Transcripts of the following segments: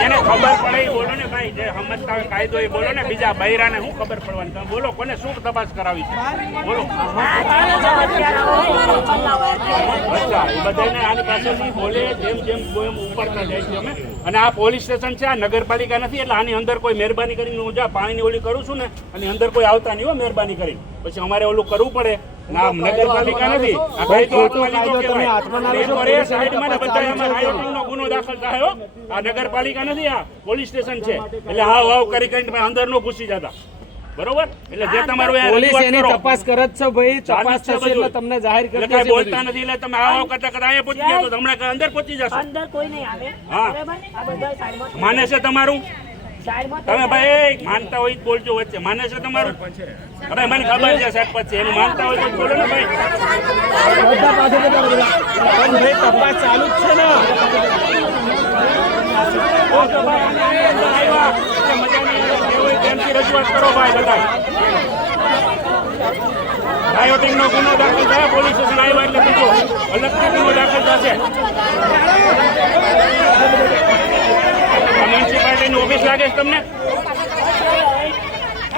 જેને ખબર પડે એ બોલો ને ભાઈ, જે સમજતા હોય કાયદો એ બોલો ને. બીજા બૈરાને શું ખબર પડવાની? તમે બોલો, કોને શું તપાસ કરાવી છે બોલો. અચ્છા, એ બધાને આની પાસેથી બોલે જેમ જેમ એમ ઉપરતા જાય છે અમે. અને આ પોલીસ સ્ટેશન છે, આ નગરપાલિકા નથી, એટલે આની અંદર કોઈ મહેરબાની કરીને હું જા પાણીની ઓલી કરું છું ને, આની અંદર કોઈ આવતા નહીં હો મહેરબાની કરીને. પછી અમારે ઓલું કરવું પડે. ના, નગરપાલિકા નથી, આ કાયદો સાઈડમાં ગુનો દાખલ થાય. આ નગરપાલિકા નથી, આ પોલીસ સ્ટેશન છે. એટલે હાવ હાવ કરી કરીને અંદર નો ઘૂસી જતા. બરોબર, એટલે જે તમારું પોલીસ એની તપાસ કરે છે ભાઈ, તપાસ થશે એટલે તમને જાહેર કરી દેશે. બોલતા નથી એટલે તમે આવો કરતા કરતા અહીંયા પહોંચી જાવ તો હમણાં અંદર પહોંચી જશો. અંદર કોઈ નહીં આવે. હા, માને છે તમારું? તમે ભાઈ માનતા હોય તો બોલજો વચ્ચે. માને છે તમારું? હવે મને ખબર છે સરપંચ છે, એનું માનતા હોય તો બોલો ને ભાઈ. તપાસ ચાલુ જ છે ને. રજૂઆત કરો ભાઈ બધા. રાયોટિંગ નો ગુનો દાખલ થાય, પોલીસ સ્ટેશન આવ્યા એટલે બીજો અલગથી ગુનો દાખલ થશે. મ્યુનિસિપાલિટીની ઓફિસ લાગે છે તમને?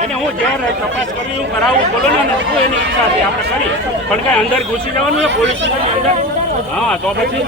એને હું જ્યારે તપાસ કરવી હું કરાવું બોલો ને, શું એની ઈચ્છા હતી આપણે કરી. પણ કાંઈ અંદર ઘૂસી જવાનું છે પોલીસ સ્ટેશનની અંદર? હા, તો પછી